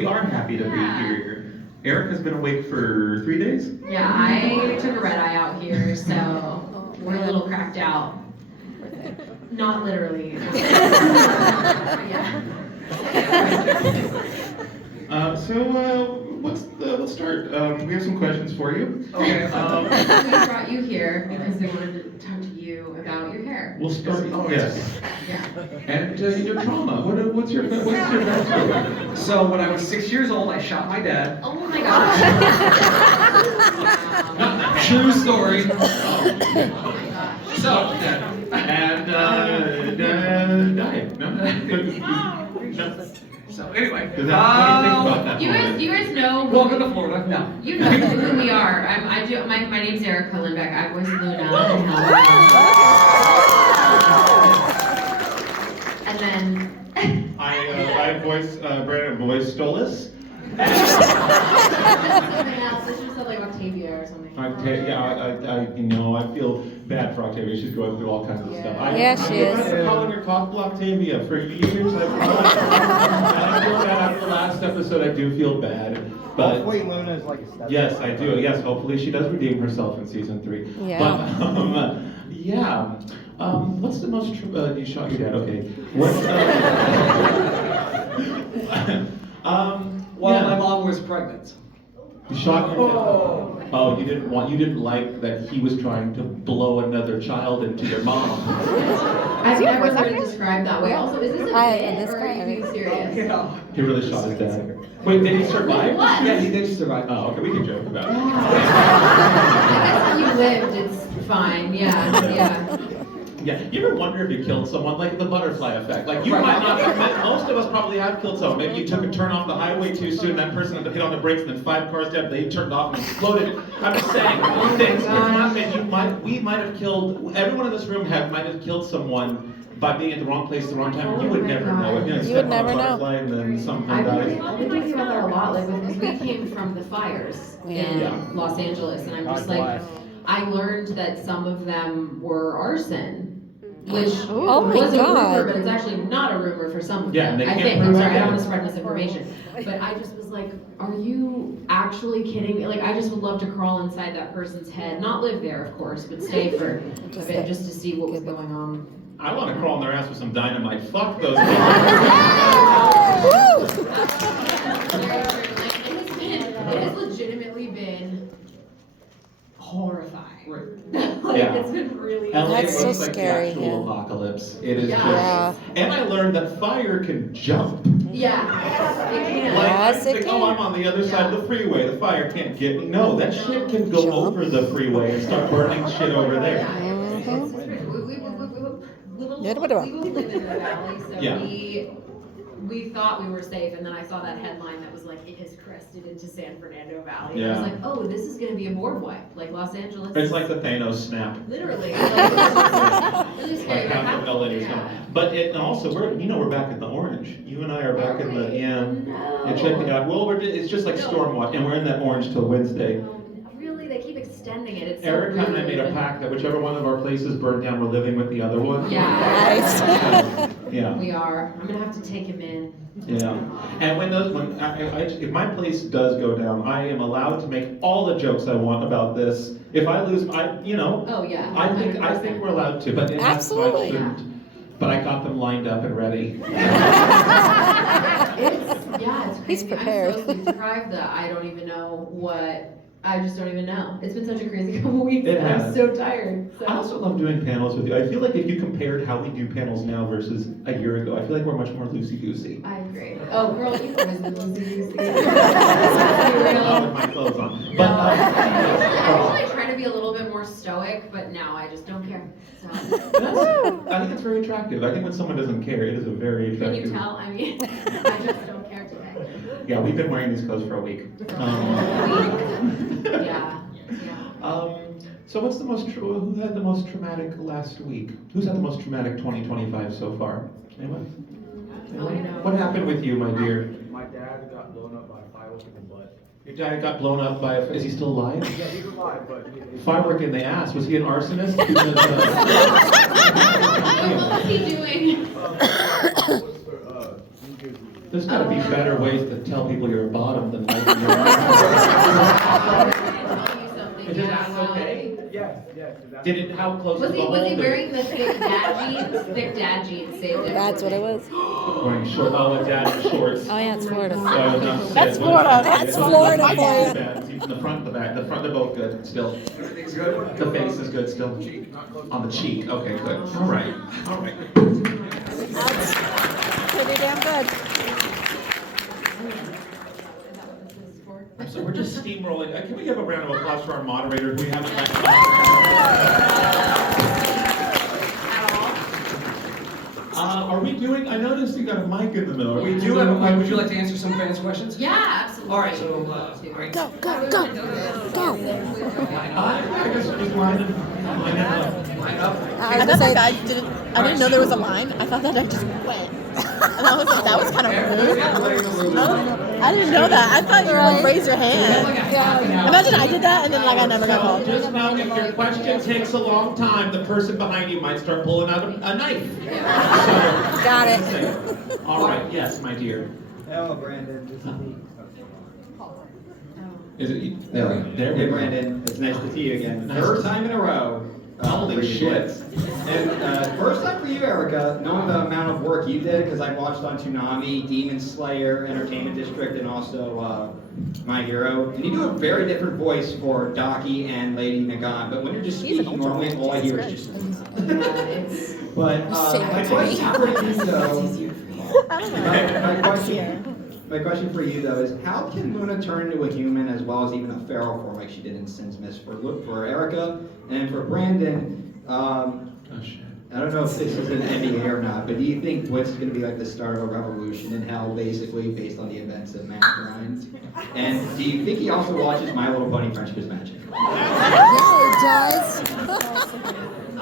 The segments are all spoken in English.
We are happy to be here. Eric has been awake for 3 days? Yeah, I took a red eye out here, so we're a little cracked out. Not literally. Yeah. Let's start. We have some questions for you. Okay. We brought you here because they wanted to talk to you about your hair. We'll start. Yes. Yeah. And your trauma. What's your backstory? So when I was 6 years old, I shot my dad. Oh my gosh. True story. Oh my gosh. So, And died. No. so anyway, What do you think about that? Do you guys know? welcome to Florida. No. You know who we are. My name's Erica Lindbeck. I voice Luna and Helluva. And then I voice Brandon voice Stolas. something else. I should have said like Octavia or something. I feel bad for Octavia. She's going through all kinds of stuff. Yeah, she is. I've been calling her Cockle Octavia for years. I feel bad after the last episode. I do feel bad. But hopefully Luna is like a step. yes, I do. Yes, hopefully she does redeem herself in season 3. Yeah. But yeah. What's the most? You shot your dad. Okay. What's Well, yeah. my mom was pregnant. You shot your dad. Oh, you didn't like that he was trying to blow another child into your mom. I've never heard it described that way. Also, is this a bit or are you being serious? Yeah. He really shot his dad. Wait, did he survive? What? Yeah, he did survive. Oh, okay, we can joke about it. I guess if you lived, it's fine. Yeah. Yeah, you ever wonder if you killed someone? Like the butterfly effect. Like you might not have, most of us probably have killed someone. Maybe you took a turn off the highway too soon, that person had to hit on the brakes, and then 5 cars down, they turned off and exploded. I'm just saying, things can happen. We might have killed, everyone in this room might have killed someone by being at the wrong place at the wrong time. You would never know. You would never know. And then something I've dies. been thinking about that a lot, like because we came from the fires in Yeah. Los Angeles, and I'm just like, I learned that some of them were arson. Which Oh my was a God. rumor, but it's actually not a rumor for some of Yeah, them. and they I can't think. I'm prove sorry, it. I don't want to spread misinformation. But I just was like, are you actually kidding me? Like, I just would love to crawl inside that person's head. Not live there, of course, but stay for a bit just to see what was going on. I want to crawl in their ass with some dynamite. Fuck those It has legitimately been horrifying. Like, Yeah. it's been really LA That's so looks like scary, the actual yeah. apocalypse. It is Yeah. just. Yeah. And I learned that fire can jump. Yeah. It can. Like, Yes, I it think, can. oh, I'm on the other side of the freeway. The fire can't get me. No, that shit can go Jump. over the freeway and start burning shit over there. Yeah, we live in the valley, so Yeah. we thought we were safe, and then I saw that headline that was like, it has crested into San Fernando Valley. And I Yeah. was like, oh, this is going to be a board wipe, like Los Angeles. It's like the Thanos snap. Literally. Like, it's really scary. Like half of LA is Yeah. gone. But it also, we're back in the orange. You and I are back in the, yeah. Yeah, check it out. Well, it's just like storm watch, and we're in that orange till Wednesday. Really, they keep extending it. It's so Erica and I made a weird. pact that whichever one of our places burned down, we're living with the other one. Yeah. Nice. Yeah. We are. I'm gonna have to take him in. Yeah. And if my place does go down, I am allowed to make all the jokes I want about this. If I lose, Oh yeah. I think 100%. we're allowed to, but that's why I Absolutely. shouldn't. But I got them lined up and ready. It's crazy. He's prepared. I'm so sleep deprived that I don't even know what. I just don't even know. It's been such a crazy couple weeks. It And I'm has. so tired. So. I also love doing panels with you. I feel like if you compared how we do panels now versus a year ago, I feel like we're much more loosey-goosey. I agree. Oh, girl, you've always been loosey-goosey. With my clothes on. No, But, I usually try to be a little bit more stoic, but now I just don't care. So. I think it's very attractive. I think when someone doesn't care, it is a very Can attractive. you tell? I mean, I just don't care today. Yeah, we've been wearing these clothes for a week. Yeah. So who had the most traumatic last week? Who's had the most traumatic 2025 so far? Anyone? Oh, I know. What happened with you, my dear? My dad got blown up by a firework in the butt. Your dad got blown up by is he still alive? Yeah, he's alive, but Firework in the ass. Was he an arsonist? What was he doing? it was for New Jersey. There's got to be better ways to tell people you're a bottom than liking your Is his ass okay? Yes, yes. Did it? How close Was to the he hole? wearing the thick dad jeans? Thick dad jeans saved him. That's what it was. Wearing short, a dad in shorts. Oh yeah, it's Florida. That's Florida. That's Florida for you. The front, the back, they're both good still. Everything's good. The face is good still. On the cheek, okay, good. All right. That's pretty damn good. So we're just steamrolling. Can we give a round of applause for our moderator who we haven't met? Are we doing? I noticed you got a mic in the middle. We do have a mic. Would you like to answer some fans' questions? Yeah, absolutely. All right, so, all right. Go. I guess we're just lining up. Line up. I I was thought gonna that say, guy didn't. I didn't know there was a line. I thought that I just went, and I was like, that was kind of rude. I didn't know that. I thought you would like raise your hand. Imagine I did that and then like I never got called. Just know if your question takes a long time, the person behind you might start pulling out a knife. got it. All right, yes, my dear. Hello, Brandon. This is me. Is it? There we go. There we Hey, go. Brandon. It's nice to see you again. Nice. Third time in a row. Holy Pretty shit. good. And first time for you, Erica, knowing the amount of work you did, because I watched on Toonami, Demon Slayer, Entertainment District, and also My Hero. And you do a very different voice for Daki and Lady Nagan, but when you're just He's an speaking ultra normally, all I hear is just... But Say my it to me. question for you, though... I don't know. My question for you though is, how can Luna turn into a human as well as even a feral form like she did in Sin's Mist for Erica and for Brandon? Oh shit. I don't know if this is an NDA or not, but do you think Blitz is going to be like the start of a revolution in hell, basically based on the events of Mankind? And do you think he also watches My Little Pony Friendship is Magic? Yeah, it does.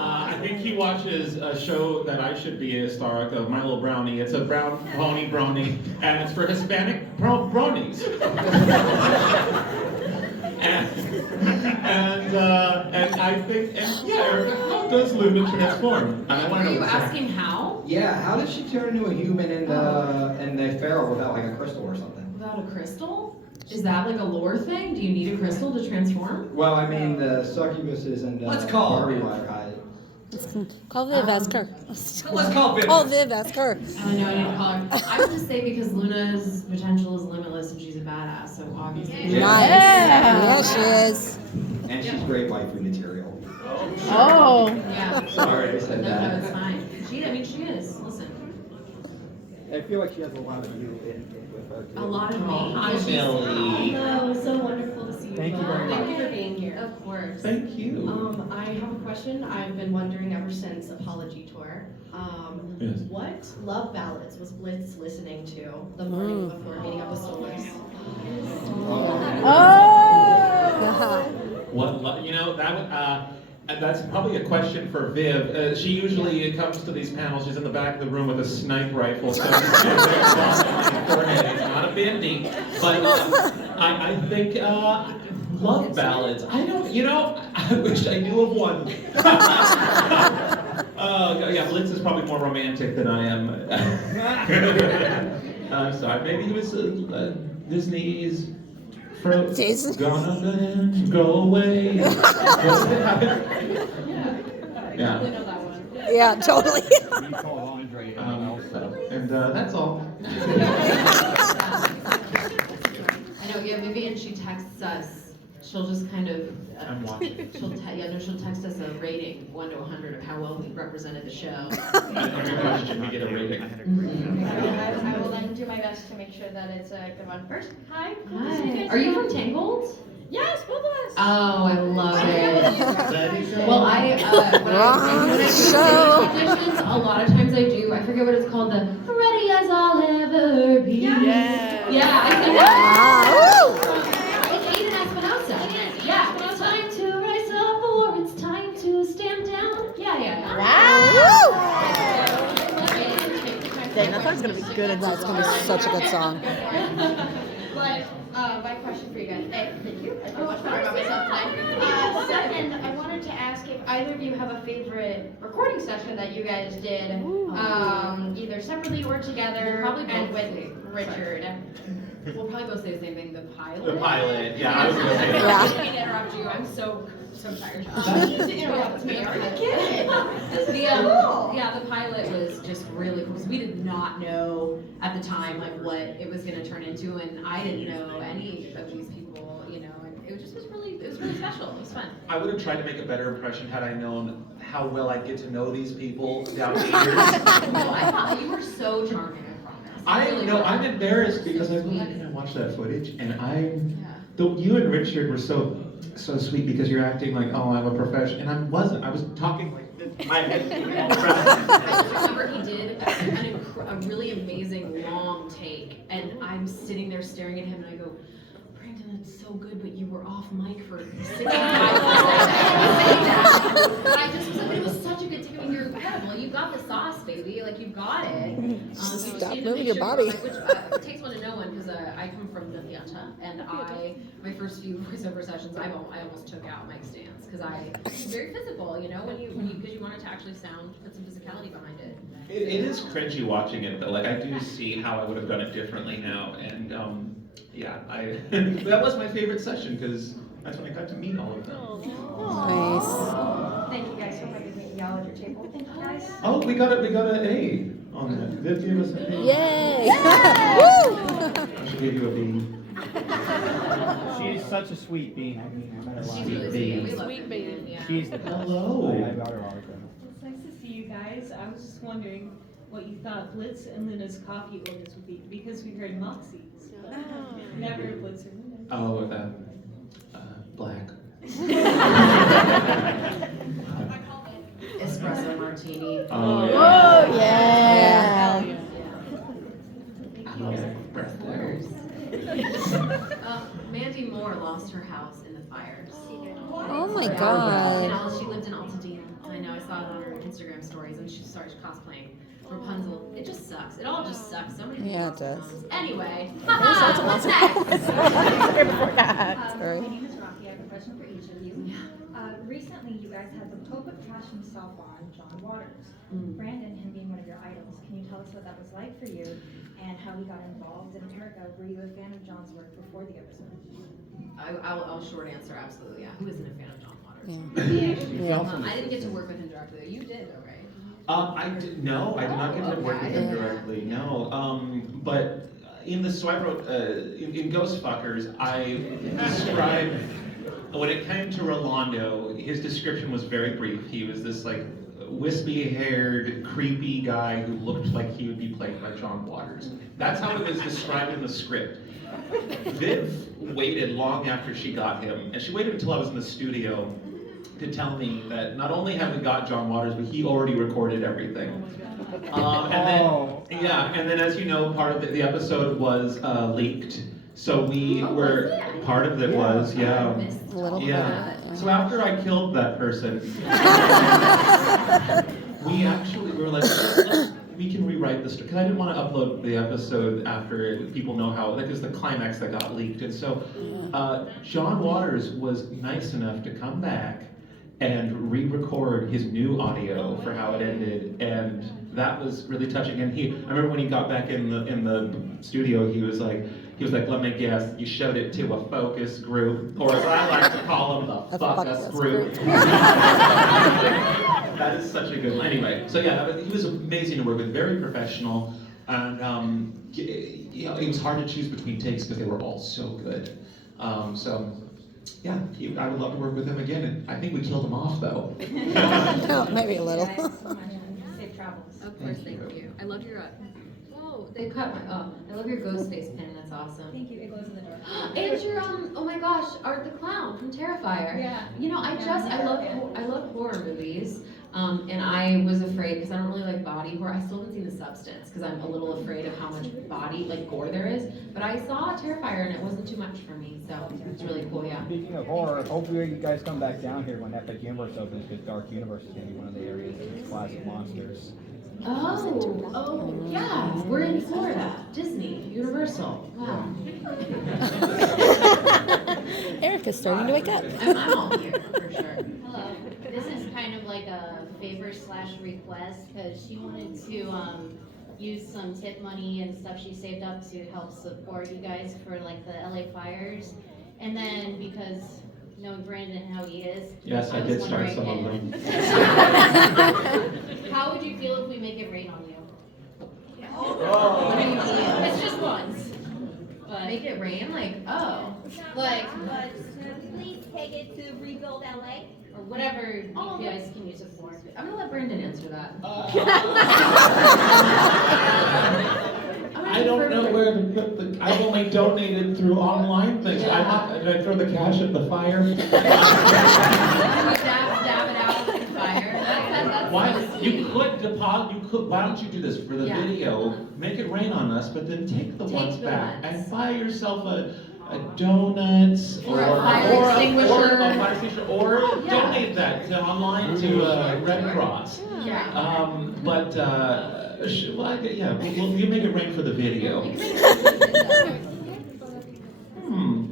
I think he watches a show that I should be a star of, My Little Brownie. It's a brown pony brony, and it's for Hispanic bronies. and I think, Erica, how does Luna transform? I want Are to you know asking how? Yeah, how did she turn into a human and the feral without like a crystal or something? Without a crystal? Is that like a lore thing? Do you need a crystal to transform? Well, I mean the succubuses and Let's call Barbie it. wire hide. Call Viv, ask her. Let's call Viv. Call Viv, ask her. I know I need to call her. I would just say because Luna's potential is limitless and she's a badass, so obviously. Nice. Yeah. Yeah, she is. And she's great waifu material. Oh. Yeah. Sorry, I said No, that. it's fine. She is. Listen. I feel like she has a lot of you in with her. A lot of me. Hi, Millie. Hello, so wonderful to see you. Thank you all. very much. Thank you for being here. Of course. Thank you. I have a question I've been wondering ever since Apology Tour. Yes. What love ballads was Blitz listening to the morning before meeting up with Solus? Oh. What you know that's probably a question for Viv. She usually comes to these panels. She's in the back of the room with a snipe rifle, so she's forehead. It's not a bindi, but I think love ballads. I don't. You know, I wish I knew of one. Yeah, Blitz is probably more romantic than I am. I'm sorry. Maybe he was Disney's. Disney. Gonna go away. Yeah, Yeah. I know that one. Yeah, totally. And that's all. I know, yeah, Vivian, she texts us. She'll just kind of. I'm watching. She'll text us a rating, 1 to 100, of how well we represented the show. Every question we get a rating. I will then do my best to make sure that it's a good one. First, hi. Cool to see Hi. guys Are you again. from Tangled? Yes, both of us. Oh, I love it. Well, Well, when I do stage auditions, a lot of times I do. I forget what it's called. The ready as I'll ever be. Yeah. Yeah, I think it's Aiden Espinosa. Yeah. It's time to rise up or it's time to stand down. Yeah. Dang, that song's gonna be good. That's gonna be such a good song. But my question for you guys. Thank you. I feel much better about myself tonight. Second, I wanted to ask if either of you have a favorite recording session that you guys did, either separately or together. We'll probably and both when. say Richard. We'll probably both say the same thing. The pilot. The pilot, yeah, I was gonna say Yeah. that. I didn't mean to interrupt you. I'm so tired. You interrupt me. Are you kidding? The pilot was just really cool because we did not know at the time like what it was going to turn into, and I didn't know any of these people, you know, and it was really special. It was fun. I would have tried to make a better impression had I known how well I'd get to know these people down the years. Well, I thought you were so charming. I promise. You really were. I'm embarrassed because I go back and I watch that footage, and you and Richard were so sweet because you're acting like, oh, I'm a professional, and I wasn't. I was talking like this. My head was all around. I just remember he did a really amazing long take, and I'm sitting there staring at him, and I go, Brandon, that's so good, but you were off mic for 65 But I just was like, it was such a good take. I mean, you're incredible. You got the sauce, baby. Like, you got it. Stop moving your body. It takes one to know one, because I come from Atlanta, and my first few voiceover sessions, I almost took out mic stands, because it's very physical, you know, because you want it to actually put some physicality behind it. It is cringy watching it though. Like I do see how I would have done it differently now, and that was my favorite session because that's when I got to meet all of them. Nice. Thank you guys. Hope I didn't make y'all at your table. Thank you guys. Oh, we got an A on that. Did you give us an A? Yay! I should give you a B. She's such a sweet bean. I mean, no matter She's what. really Sweet sweet. We bean. love her, bean, yeah. She's the best. Hello. I got her autograph. It's nice to see you guys. I was just wondering what you thought Blitz and Luna's coffee orders would be, because we heard Moxie's. Never heard Blitz or Luna. Oh, black. Espresso martini. Oh, yeah. Oh, yeah. I love that breath there. Mandy Moore lost her house in the fires. Oh my You god. know, she lived in Altadena. I know, I saw it on her Instagram stories, and she started cosplaying Rapunzel. It just sucks. It all just sucks. So many Yeah, it people does. homes. Anyway, There's what's lots next? Before that. Sorry. My name is Rocky. I have a question for each of you. Recently, you guys had the Pope of Trash himself on, John Waters. Brandon, him being one of your idols, can you tell us what that was like for you and how he got involved? And Erica, were you a fan of John's work before the episode? I'll short answer, absolutely, yeah. Who isn't a fan of John Waters? Yeah. I didn't get to work with him directly. You did, though, right? I did not get to work with him directly. No, but in the so I wrote in Ghost Fuckers, I described when it came to Rolando. His description was very brief. He was this like wispy-haired, creepy guy who looked like he would be played by John Waters. That's how it was described in the script. Viv waited long after she got him, and she waited until I was in the studio to tell me that not only had we got John Waters, but he already recorded everything. And then as you know, part of the episode was leaked. So we were, part of it was, A little bit. So after I killed that person, we were like, we can rewrite the story. Because I didn't want to upload the episode after people know how, like, it's the climax that got leaked. And so John Waters was nice enough to come back and re-record his new audio for how it ended, and that was really touching. And I remember when he got back in the studio, he was like, let me guess, you showed it to a focus group, or as I like to call them, the fuck us group. That is such a good one. Anyway, so yeah, he was amazing to work with, very professional, and it was hard to choose between takes because they were all so good. Yeah, I would love to work with him again, and I think we killed him off though. No, maybe a little. Thank you guys so much, and safe travels. Of course, thank you. I love your, whoa, they cut my, I love your ghost face pin, that's awesome. Thank you. It glows in the dark. And your, oh my gosh, Art the Clown from Terrifier. Yeah. You know, I love horror movies. And I was afraid, because I don't really like body horror. I still haven't seen The Substance, because I'm a little afraid of how much body, like gore there is. But I saw Terrifier, and it wasn't too much for me, so it's really cool, yeah. Speaking of horror, hopefully you guys come back down here when Epic Universe opens, because Dark Universe is going to be one of the areas of these classic monsters. Oh, yeah, we're in Florida, Disney, Universal, wow. Erica's starting to wake up. I'm all here, for sure. Hello. This is kind of like a favor/request because she wanted to used some tip money and stuff she saved up to help support you guys for like the LA fires. And then because knowing Brandon and how he is, Yes, I was did start wondering some of them. how would you feel if we make it rain on you? What do you mean? It's just once. But Make it rain? Like, oh. like Please take it to rebuild LA. or whatever you guys can use it for. I'm gonna let Brandon answer that. I don't know where to put the. I've only donated through online things. I'm not. Did I throw the cash at the fire? Dab it out with the fire. That's Why so you sweet. could deposit? You could. Why don't you do this for the Yeah. video? Make it rain on us, but then take the ones the back ones. and buy yourself a donuts Or a fire extinguisher. or a fire extinguisher, or donate that to online to Red Cross. Yeah. But well, you make it rain for the video.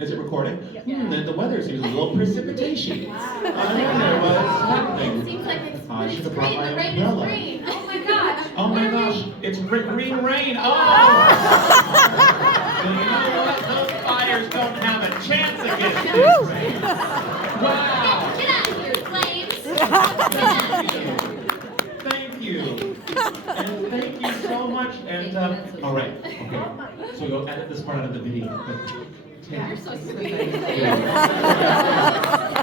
Is it recording? The weather's usually a little precipitation. I wonder what's happening. Seems like it's, I but should it's have brought green. my The rain umbrella. is green. Oh my gosh. Oh my gosh, it's green rain. Oh! So you know what? Those fires don't have a chance against this rain. Wow! Get out of here, flames. Thank you. And thank you so much. And all right, okay. So we'll edit this part out of the video. You're so sweet.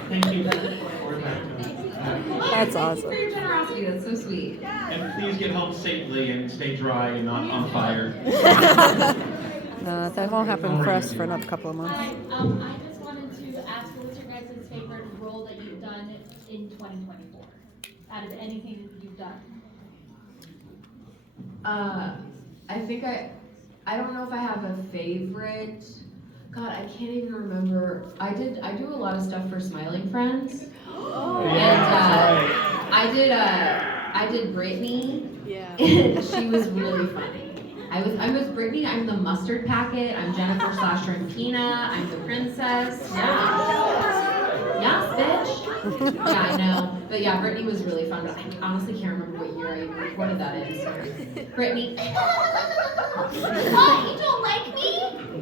Thank you. That's Thank you awesome. for your generosity. That's so sweet. And please get home safely and stay dry and not on fire. That won't happen for us for another couple of months. Hi, I just wanted to ask, what was your guys' favorite role that you've done in 2024? Out of anything that you've done? I think I don't know if I have a favorite. God, I can't even remember. I do a lot of stuff for Smiling Friends. I did Brittany. Yeah. And she was really funny. I was Brittany. I'm the mustard packet. I'm Jennifer / Trampina. I'm the princess. Yeah. Yes, bitch. Yeah, I know. But yeah, Brittany was really fun. But I honestly can't remember what year I even recorded that in. So. Brittany. What? You don't like me?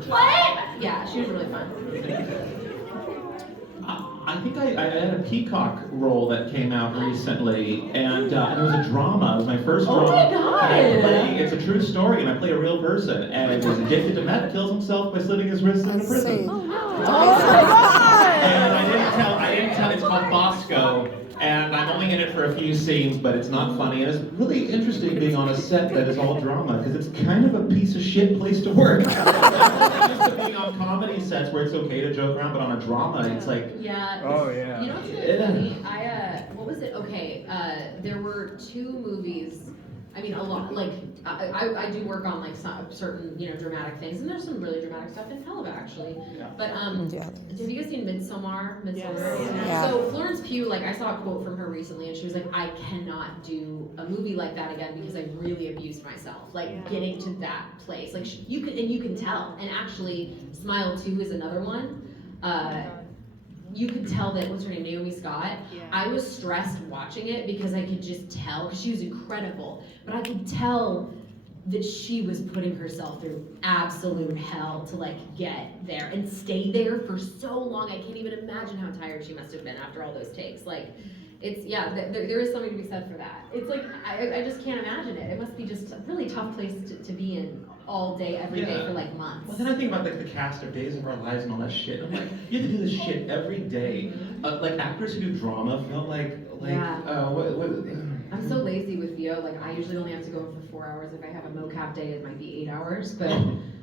What? Yeah, she was really fun. I think I had a peacock role that came out recently, and it was a drama. It was my first drama. Oh my God. And it's a true story, and I play a real person. And it was addicted to meth, kills himself by slitting his wrists in a prison. And I didn't tell. It's called Bosco, and I'm only in it for a few scenes, but it's not funny. And it's really interesting being on a set that is all drama, because it's kind of a piece of shit place to work. I'm used to being on comedy sets where it's okay to joke around, but on a drama, it's like. Yeah. Oh, yeah. You know what's really funny? What was it? Okay, there were 2 movies. I mean, a lot. Like, I do work on like some certain dramatic things, and there's some really dramatic stuff in Helluva actually. Yeah. But Yeah. have you guys seen Midsommar? Yes. Yeah. So Florence Pugh, like I saw a quote from her recently, and she was like, "I cannot do a movie like that again because I really abused myself, like getting to that place. Like you can tell. And actually, Smile 2 is another one. You could tell that, what's her name, Naomi Scott? Yeah. I was stressed watching it because I could just tell, because she was incredible, but I could tell that she was putting herself through absolute hell to like get there and stay there for so long. I can't even imagine how tired she must have been after all those takes. Like, it's, there is something to be said for that. It's like, I just can't imagine it. It must be just a really tough place to be in all day, every day for like months. Well, then I think about like the cast of Days of Our Lives and all that shit. I'm like, you have to do this shit every day. Like actors who do drama felt like I'm so lazy with VO. Like I usually only have to go for 4 hours. If I have a mocap day, it might be 8 hours. But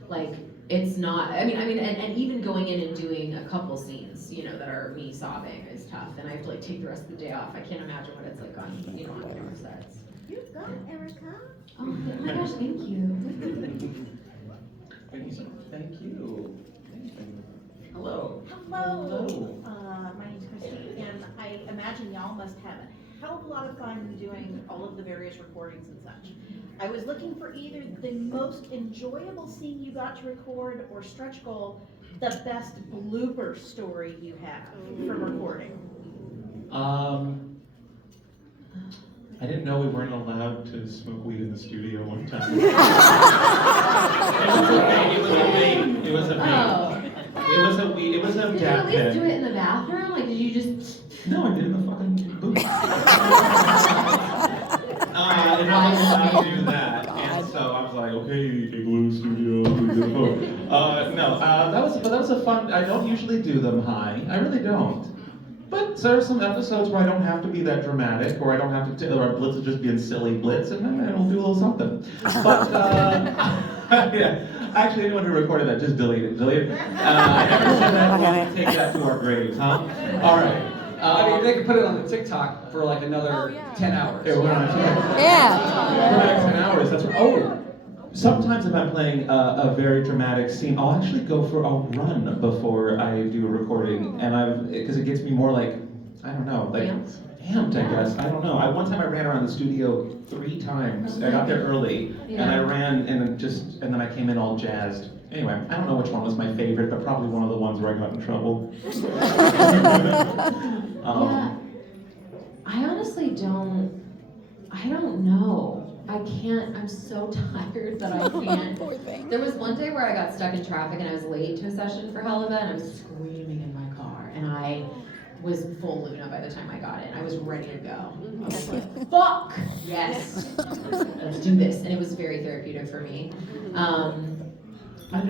like it's not. I mean, and even going in and doing a couple scenes, that are me sobbing is tough. And I have to like take the rest of the day off. I can't imagine what it's like on on camera sets. You got it, Erica. Oh my gosh, thank you. Thank you. Hello. Hello. My name's Christy, and I imagine y'all must have a hell of a lot of fun doing all of the various recordings and such. I was looking for either the most enjoyable scene you got to record, or stretch goal, the best blooper story you have from recording. I didn't know we weren't allowed to smoke weed in the studio one time. It was a vape. It was a vape. It was a weed. It was a Did you dab at least pen. do it in the bathroom? Like, did you just? No, I did it in the fucking booth. And I wasn't allowed to do that. And so I was like, okay, you can go to the studio. That was a fun. I don't usually do them high. I really don't. But there are some episodes where I don't have to be that dramatic, or I don't have to, or Blitz is just being silly Blitz, and then I'll do a little something. But, yeah. Actually, anyone who recorded that, just delete it. Delete it. I never said that. We'll take that to our graves, huh? All right. I mean, they could put it on the TikTok for like another 10 hours. Yeah, we're on TikTok. Yeah. For like 10 hours. That's right. Oh. Sometimes if I'm playing a very dramatic scene, I'll actually go for a run before I do a recording, and because it gets me more like, I don't know, like amped, I guess. I don't know. One time I ran around the studio 3 times. I got there early, and I ran, and then I came in all jazzed. Anyway, I don't know which one was my favorite, but probably one of the ones where I got in trouble. Yeah. I honestly don't. I don't know. I can't, I'm so tired that I can't. Poor thing. There was one day where I got stuck in traffic and I was late to a session for Helluva and I was screaming in my car and I was full Luna by the time I got in. I was ready to go. I was like, fuck! Yes! Let's do this. And it was very therapeutic for me. I was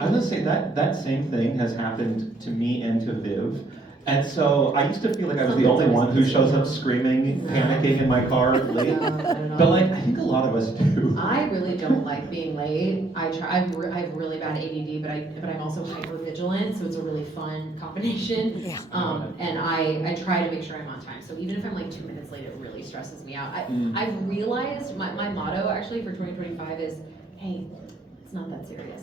gonna say that same thing has happened to me and to Viv. And so I used to feel like I was the only one who shows up screaming, panicking in my car late. But like, I think a lot of us do. I really don't like being late. I have really bad ADD, but I'm also hyper vigilant, so it's a really fun combination. Yeah. And I try to make sure I'm on time. So even if I'm like 2 minutes late, it really stresses me out. I've realized my motto actually for 2025 is, hey, it's not that serious.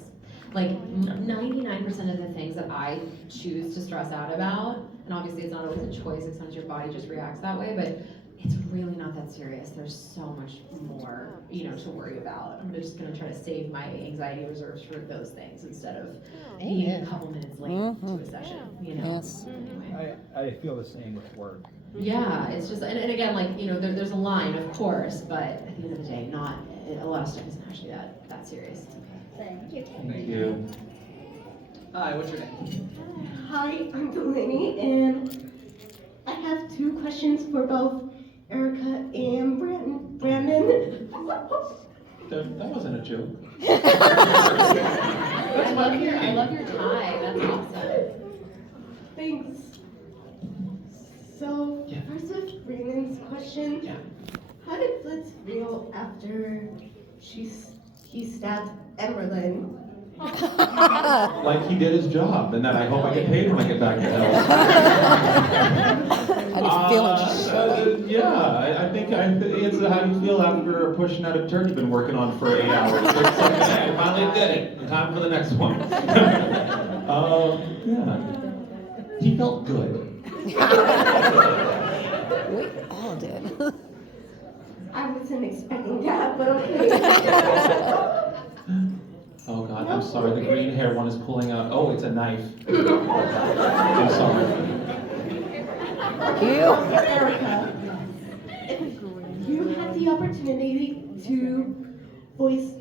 Like 99% of the things that I choose to stress out about, and obviously it's not always a choice, sometimes your body just reacts that way, but it's really not that serious. There's so much more, to worry about. I'm just gonna try to save my anxiety reserves for those things instead of being a couple minutes late to a session, Yes. Anyway. I feel the same with work. Yeah, it's just, and again, like, there's a line, of course, but at the end of the day, a lot of stuff isn't actually that serious. It's okay. Thank you. Thank you. Hi, what's your name? Hi, I'm Delaney, and I have 2 questions for both Erica and Brandon. That wasn't a joke. I love your tie. That's awesome. Thanks. So, first with Brandon's question, how did Blitz feel after he stabbed Emberlyn? Like he did his job, and then I hope I get paid when I get back to hell. How do you feel? I think it's how you feel after pushing out a turkey you've been working on for 8 hours. It's like, hey, I finally did it. Time for the next one. He felt good. We all did. I wasn't expecting that, but okay. Oh God, I'm sorry. The green hair one is pulling out. Oh, it's a knife. I'm sorry. Erica, if you had the opportunity to voice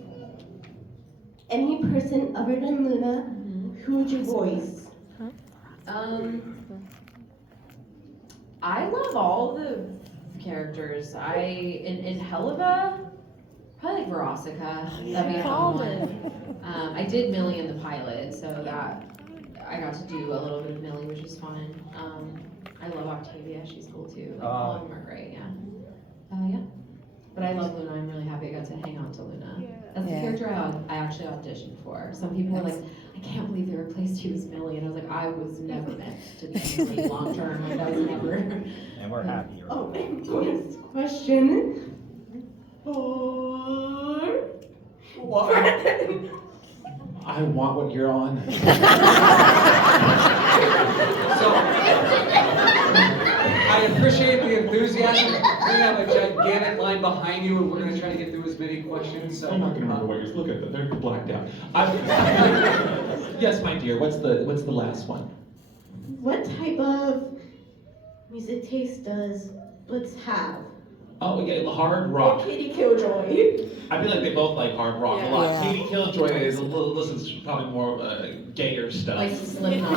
any person other than Luna, who would you voice? I love all the characters. In Helluva, probably like Verosica. That'd be a fun one. I did Millie in the pilot, so that I got to do a little bit of Millie, which was fun. I love Octavia, she's cool too. Like, all of them are great, yeah. But I love Luna, I'm really happy I got to hang on to Luna. That's the character I actually auditioned for. Some people were like, I can't believe they replaced you as Millie, and I was like, I was never meant to be Millie long term, like I was never. And we're happy. Oh, and next question for I want what you're on. So, I appreciate the enthusiasm. We have a gigantic line behind you, and we're going to try to get through as many questions. So I'm not gonna remember what yours. Look at them; they're blacked out. Yes, my dear. What's the last one? what type of music taste does Blitz have? Oh, yeah, hard rock. Katie Killjoy. I feel like they both like hard rock a lot. Yeah. Katie Killjoy is a little, listens to probably more gayer stuff. Like Slipknot.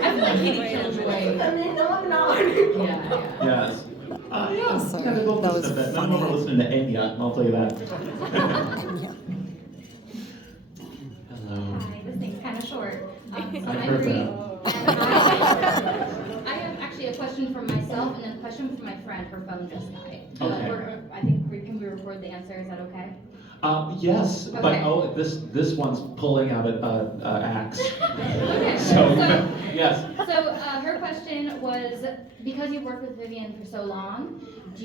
I feel like Katie Killjoy. I mean, no, I'm not. Yeah. Yes. Yeah, Sorry, kind of both that listen was to that. None of them are funny. listening to Enya, I'll tell you that. Hello. Hi, this thing's kind of short. So I've I'm heard Bree, that. and I have actually a question for myself and then a question for my friend. Her phone just died. Okay. I think can we record the answer? Is that okay? Yes, but Okay. this one's pulling out an axe. Okay. So yes. So her question was, because you've worked with Vivian for so long,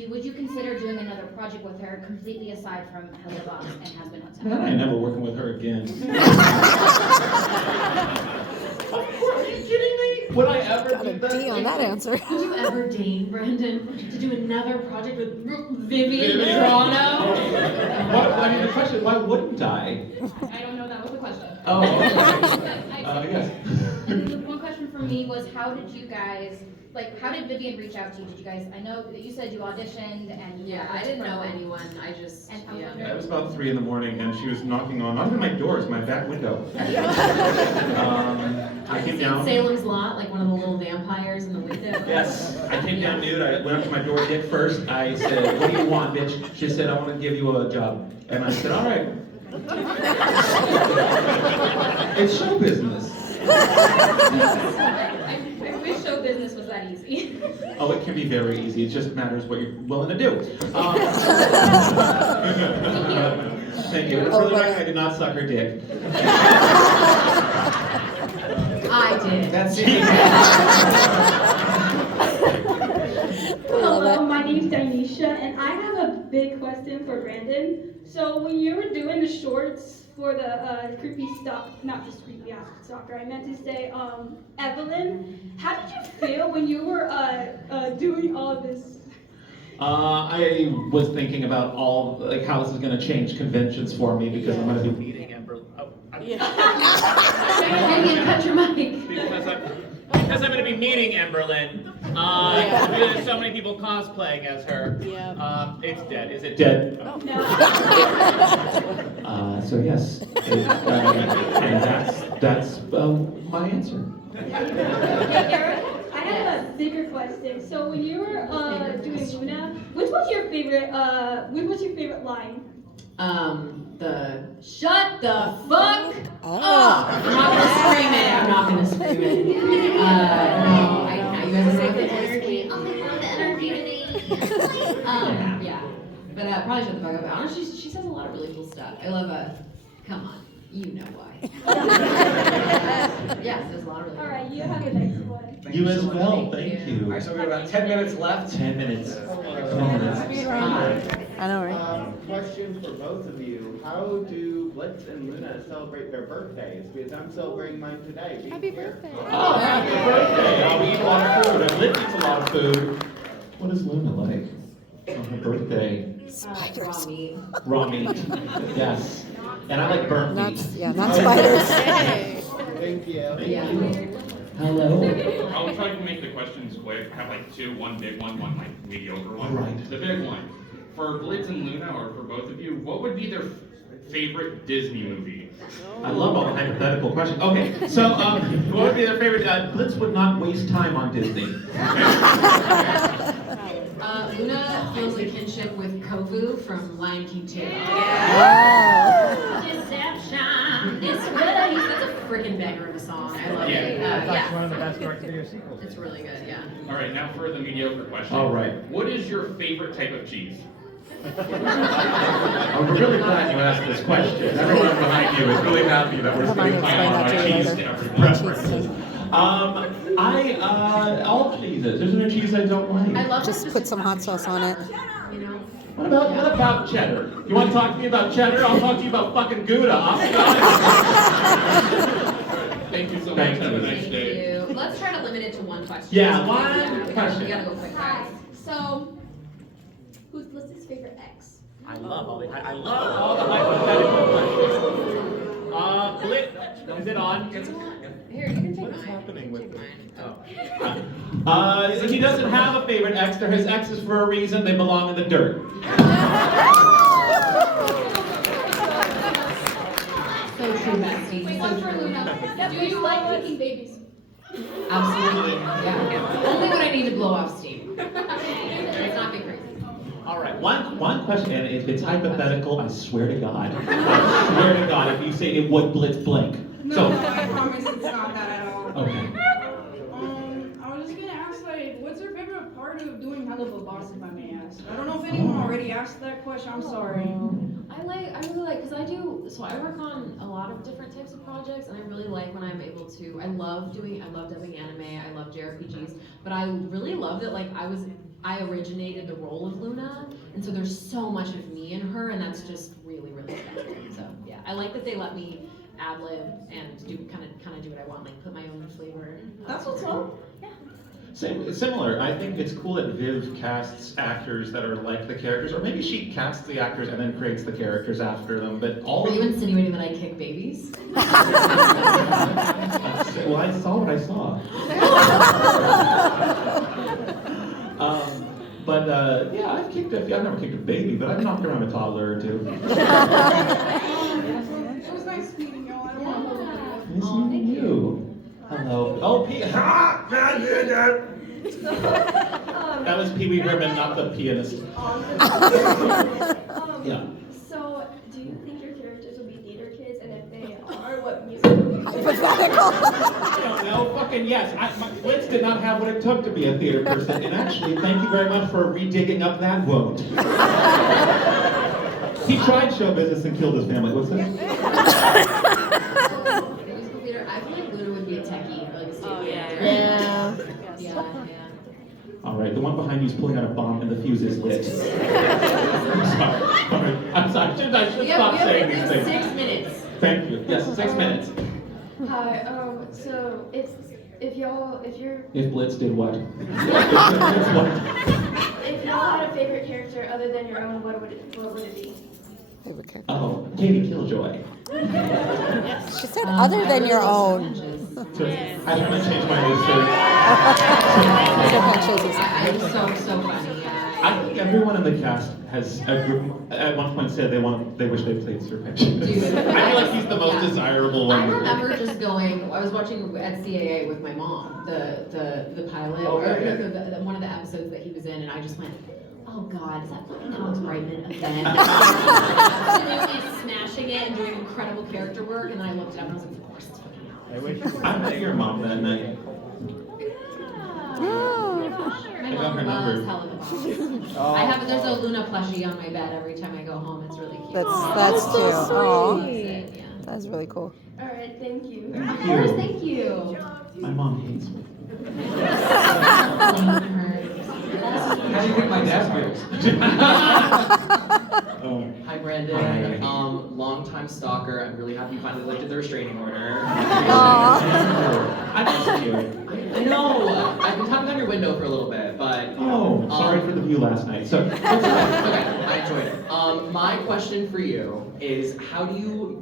would you consider doing another project with her completely aside from Helluva and Has Been Hotel? Man, I ain't never working with her again. Are you kidding me? Would I ever Got a do that? D on that answer. Would you ever deign, Brandon, to do another project with Vivian Toronto? I mean, the question is, why wouldn't I? I don't know, that was the question. Oh, okay. Yes. And then one question for me was, how did Vivian reach out to you? Did you guys, I know that you said you auditioned and you Yeah, I didn't know anyone. I just, And I'm yeah. wondering- It was about 3 in the morning, and she was knocking on, not even my door, it's my back window. I came down. Salem's Lot, like one of the little vampires in the window. Yes, I came down nude. I went up to my door dick first. I said, "What do you want, bitch?" She said, "I want to give you a job." And I said, "All right." It's show business. I wish show business was that easy. Oh, it can be very easy. It just matters what you're willing to do. Thank you. And for the record, I did not suck her dick. I did. That's it. Hello, my name's Danisha, and I have a big question for Brandon. So when you were doing the shorts for the creepy not just creepy stalker, I meant to say Evelyn, how did you feel when you were doing all of this? I was thinking about how this is going to change conventions for me because I'm going to be meeting Amber. Vivian, cut your mic. Because I'm going to be meeting Emberlyn. There's so many people cosplaying as her. It's dead. Is it dead? No. So yes, and that's my answer. I have a bigger question. So when you were doing Luna, which was your favorite line? Shut the fuck up! I'm not gonna scream it. I'm not gonna scream it. No, you guys are saying energy. Oh my god, the energy today. Yeah. But probably shut the fuck up. Honestly, she says a lot of really cool stuff. I love come on, you know why. Yeah, there's a lot of really All right, you have your next one. You as well. Thank you. All right, so we've got about 10 minutes left. 10 minutes. I know, right? Question for both of you. How do Blitz and Luna celebrate their birthdays? Because I'm celebrating mine today. Happy birthday. Oh, happy birthday. We eat a lot of food. And Liv eats a lot of food. What is Luna like on her birthday? raw meat. Raw meat. Yes. And I like burnt meat. Not spiders. Thank you. Thank you. Hello. I'll try to make the questions quick. I have like two, one big one like mediocre one. All right. The big one. For Blitz and Luna, or for both of you, what would be their favorite Disney movie? I love all the hypothetical questions. Okay, so what would be their favorite? Blitz would not waste time on Disney. Luna feels a kinship with Kovu from Lion King 2. Deception. It's really, that's a freaking banger of a song. I love it. That's one of the best direct-to-video sequels. It's really good, yeah. All right, now for the mediocre question. All right. What is your favorite type of cheese? I'm really glad you asked this question. Everyone behind you is really happy that we're spending time on my cheese preferences. All cheeses. There's no cheese I don't like. I love Just put some hot sauce on it. You know? What about cheddar? You want to talk to me about cheddar? I'll talk to you about fucking Gouda. Thank you so much. Have a nice day. Thank you. Let's try to limit it to one question. Yeah, one question. We gotta go quick, guys. So, who's Blitz's favorite ex? I love all the hypothetical questions. Blitz, is it on? Here, you can take mine. happening with this? He doesn't have a favorite ex. They're his exes for a reason. They belong in the dirt. So true, bestie. One So for true. Luna. Do you like making babies? Absolutely. Yeah. Only when I need to blow off steam. It's not get crazy. All right, one question, and if it's hypothetical, I swear to God. I swear to God, if you say it would blitz blank. No, I promise it's not that at all. Okay. I was just gonna ask, like, what's your favorite part of doing Helluva Boss, if I may ask? I don't know if anyone already asked that question. I'm sorry. I really like, because I work on a lot of different types of projects, and I really like when I'm able to, I love dubbing anime, I love JRPGs, but I really love that, like, I originated the role of Luna, and so there's so much of me in her, and that's just really, really special. So, yeah, I like that they let me ad-lib and do kind of do what I want, like put my own flavor. That's what's up. Yeah. Similar. I think it's cool that Viv casts actors that are like the characters, or maybe she casts the actors and then creates the characters after them. But all Are you insinuating that I kick babies? well, I saw what I saw. Yeah, I've never kicked a baby, but I've knocked around a toddler or two. It was nice meeting y'all. I don't want to hold it. Nice meeting you. Hello. Oh, ha! Man, did that. That was Pee Wee Herman, not the pianist. Yeah. So, do you think your characters will be theater kids? And if they are, what music will be? Hypothetical. I don't know. Fucking yes. Blitz did not have what it took to be a theater person. And actually, thank you very much for redigging up that wound. He tried show business and killed his family. What's that? Musical theater. I feel like Luna would be a techie, or like a stage manager. Yeah. All right, the one behind you is pulling out a bomb and the fuse is lit. I'm sorry. I should stop saying these things. 6 minutes. Thank you. Yes, 6 minutes. Hi. So if you're If Blitz did what? if y'all had a favorite character other than your own, what would it be? Favorite character. Oh, Katie Killjoy. She said other than your own. I haven't changed my answer. I'm so funny. I think everyone in the cast has at one point said they wish they played Sir Pench. I feel like he's the most desirable one. I remember just going. I was watching at CAA with my mom, the pilot, or one of the episodes that he was in, and I just went, "Oh God, is that fucking Alex Brightman again?" Absolutely smashing it and doing incredible character work, and then I looked it up and I was like, "Of course it's fucking Alex." I met your mom that night. My mom loves Helluva Boss. There's a Luna plushie on my bed every time I go home. It's really cute. That's cute. Aw. That's really cool. All right, thank you. Of course, thank you. My mom hates me. How do you think my dad feels? Hi, Brandon. Hi. Longtime stalker. I'm really happy you finally lifted the restraining order. I miss you. I know. I've been tapping on your window for a little bit, but. Oh, sorry for the view last night. So. Okay, I enjoyed it. My question for you is, how do you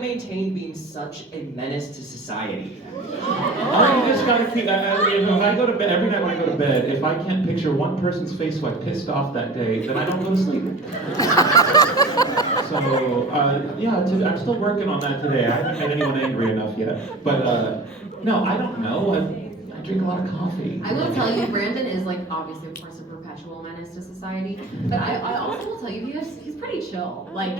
maintain being such a menace to society? I just gotta keep. When I go to bed, every night when I go to bed, if I can't picture one person's face who I pissed off that day, then I don't go to sleep. So I'm still working on that today. I haven't made anyone angry enough yet. But no, I don't know. I drink a lot of coffee. I will tell you, Brandon is like obviously, of course, a perpetual menace to society. But I also will tell you, he's pretty chill. Like.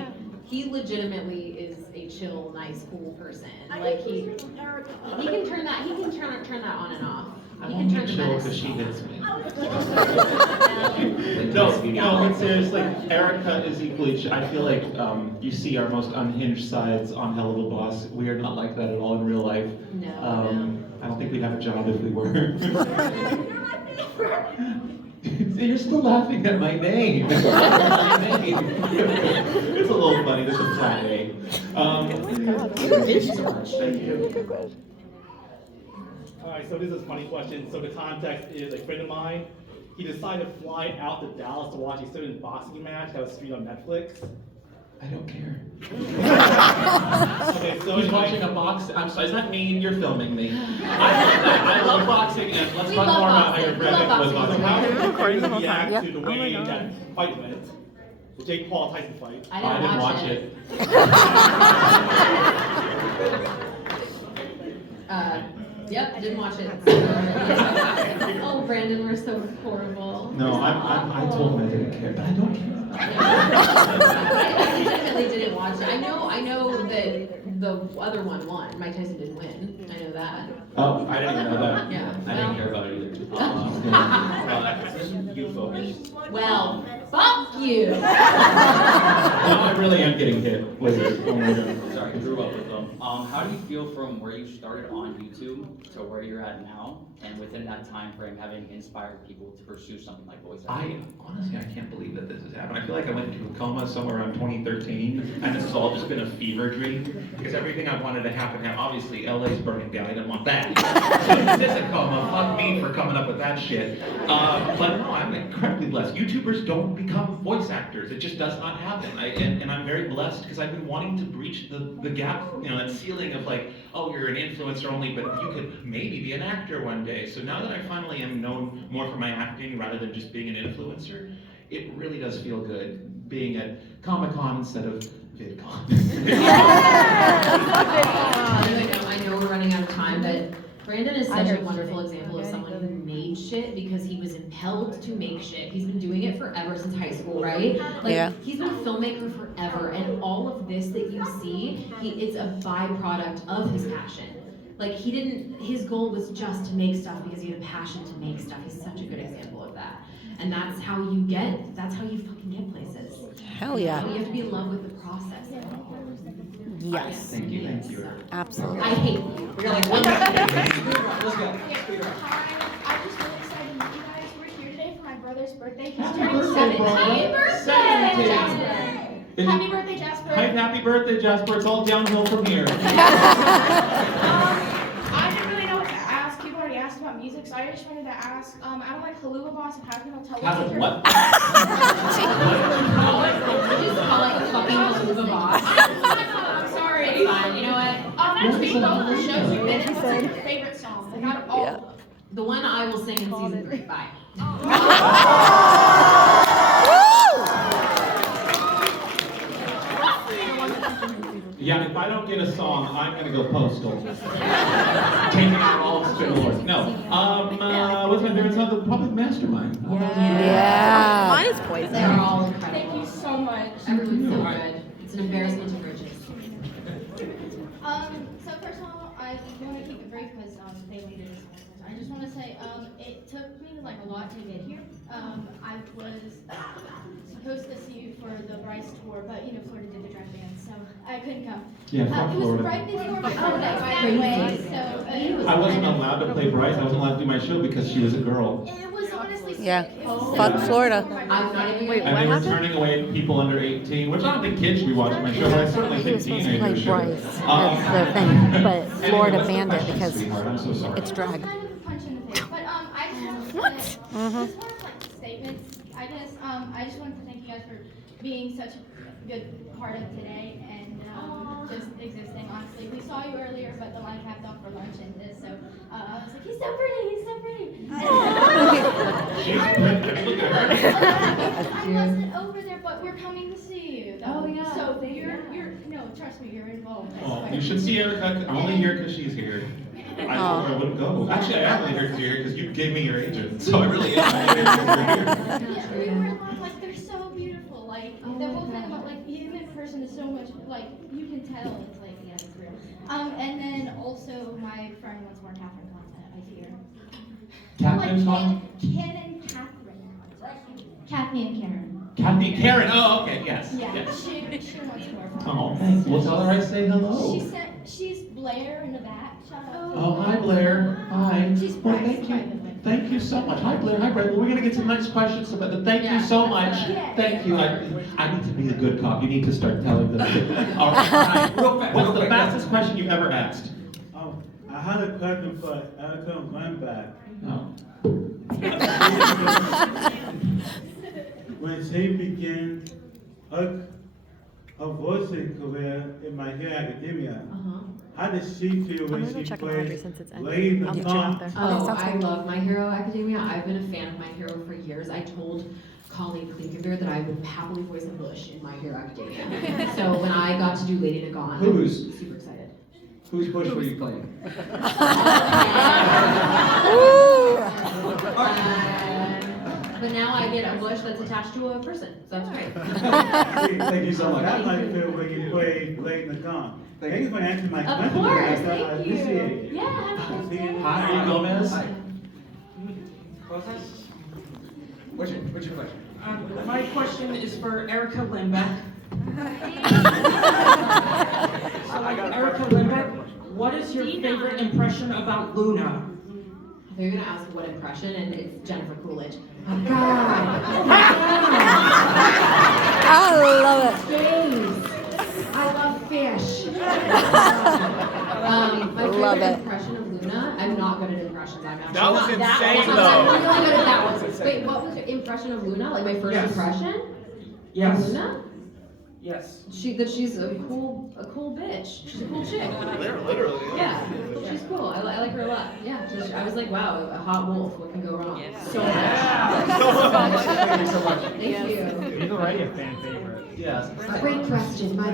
He legitimately is a chill, nice, cool person. Like he can turn that on and off. I'm only chill because she hits me. No, but seriously, Erica is equally chill. I feel like you see our most unhinged sides on Helluva Boss. We are not like that at all in real life. No. I don't think we'd have a job if we were. You're still laughing at my name. It's a little funny. There's a flat A. Thank you so much. Thank you. Alright, so this is a funny question. So the context is a friend of mine. He decided to fly out to Dallas to watch a certain boxing match that was streamed on Netflix. I don't care. Okay, so He's watching a box. I'm sorry, is that mean? You're filming me. I love boxing, and let's talk more about how your Brendan was So boxing. how did Recording the whole you time. react Yep. to the Oh my way God. that fight went? The Jake Paul Tyson fight. I didn't watch it. Yep, didn't watch it. Oh, Brandon, we're so horrible. No, I told him I didn't care, but I don't care. I legitimately didn't watch it. I know that the other one won. Mike Tyson didn't win. I know that. Oh, I didn't even know that. Yeah. I didn't care about it either. You focus. Well, fuck you. No, I really am getting hit with it. Oh my God. Sorry, I grew up with them. How do you feel from where you started on YouTube to where you're at now, and within that time frame, having inspired people to pursue something like voice acting? Honestly, I can't believe that this has happened. I feel like I went into a coma somewhere around 2013, and this has all just been a fever dream, because everything I wanted to happen happened. Obviously, LA's burning down. I didn't want that. So this is a coma. Fuck me for coming up with that shit. But no, I'm incredibly blessed. YouTubers don't become voice actors. It just does not happen. And I'm very blessed because I've been wanting to breach the gap, that ceiling of like, oh, you're an influencer only, but you could maybe be an actor one day. So now that I finally am known more for my acting rather than just being an influencer, it really does feel good being at Comic-Con instead of VidCon. I know we're running out of time, but Brandon is such a wonderful example of someone who made shit because he was impelled to make shit. He's been doing it forever since high school, right? Like, Yeah. He's been a filmmaker forever, and all of this that you see, it's a byproduct of his passion. Like, his goal was just to make stuff because he had a passion to make stuff. He's such a good example of that. And that's how you fucking get places. Hell yeah. You have to be in love with the process. Yes. Thank you. Absolutely. I hate you. We got like 1 minute. Let's go. Hi, I'm just really excited to meet you guys. We're here today for my brother's birthday. He's Happy turning birthday, 17. brother. Happy birthday, 17. Jasper! Happy birthday, Jasper! Happy birthday, Jasper. It's all downhill from here. I didn't really know what to ask. You've already asked about music, so I just wanted to ask, out of like Helluva Boss and How Can I Tell How What? did what? You just call like a fucking Helluva Boss. I'm sorry. It's fine. You know what? Actually, both the shows you've been in, what's like your favorite song? Like out of all of them. The one I will sing in season 3. Bye. Yeah, if I don't get a song, I'm gonna go postal. Taking out all of Spin Lord. No. What's my favorite song? Probably Mastermind. Yeah. Mine is Poison. They're all incredible. Thank you so much. Everyone's so good. It's an embarrassment to riches. So first of all, I want to keep it brief because they waited this long. I just want to say it took me like a lot to get here. I was supposed to see you for the Bryce tour, but Florida did the drag ban, so I couldn't come. Yeah, fuck it was Florida. right before my birthday, by the way, so it was. I wasn't allowed to play Bryce. I wasn't allowed to do my show because she was a girl. It was honestly sick. Yeah. It was Fuck sick. Florida. I'm not even. Wait, And what they were happened? turning away people under 18, which I don't think kids should be watching my show, but I certainly He think was supposed to teenagers play should. Bryce as the thing, but Florida what's the banned it question, because sweetheart? I'm so sorry. it's drag. Kind of a punch in the face, but I just want to What? just want to like statements. I just wanted to thank you guys for being such a good part of today and just existing. Honestly, we saw you earlier, but the line capped off for lunch and this, so I was like, he's so pretty, he's so pretty. I wasn't over there, but we're coming to see you. Though. Oh, yeah. So you're no, trust me, you're involved. I Oh, swear. you should see Erica. I'm only here because she's here. I told her I wouldn't go. Actually, I am only here because you're here because you gave me your agent. So I really am only here because you're here. Yeah, we were like, they're so beautiful. Like the whole thing about like you in person is so much like you can tell it's like yeah, it's real. And then also my friend wants more Catherine content. I hear. Captain Tom? Ken and Catherine. Kathy and Karen. Kathy Karen. Oh, okay. Yes. Yeah, Yes. she wants more. Oh, thanks. We'll tell her I say hello. She's Blair in the back. Shout out. Oh, hi, Blair. Hi. She's Well, Bryce, thank by you. the way. Thank you so much. Hi, Blair. Hi, Brett. We're going to get some nice questions, but thank you so much. Yeah. Thank you. I need to be a good cop. You need to start telling them. All right. Hi. What's the fastest question you've ever asked? Oh, I had a question for Erica and Grandback. Oh. When she began, her voicing career in My Hero Academia. How did she feel I'm when gonna go she check on Audrey played since it's ending. Lane I'll the meet you out there. Oh, sounds I good. love My Hero Academia. I've been a fan of My Hero for years. I told Colleen Klinkavere that I would happily voice a Bush in My Hero Academia. So when I got to do Lady Nagon, I was super excited. Whose Bush were you playing? But now I get a bush that's attached to a person, so that's great. Thank you so much. That might feel when you played Lane the Gun. Thank you for answering my Of question. course, I thank appreciate it. you. Yeah, have a good day. Hi, Gomez. What's your question? My question is for Erica Limbeck. So, Erica Limbeck, what is your favorite impression about Luna? They're gonna ask what impression, and it's Jennifer Coolidge. Oh God! I love it. Space. I love fish. My Love favorite it. impression of Luna. I'm not good at impressions. I'm actually That was not insane, that though. I'm really good at that one. Wait, what was your impression of Luna? Like my first Yes. impression? Yes. Of Luna? Yes. She's a cool bitch. She's a cool chick. Literally. Yeah, she's cool. I like her a lot. Yeah, I was like, wow, a hot wolf. What can go wrong? So much. Thank you so much. Thank you. He's already a fan favorite. Yes. Great question. My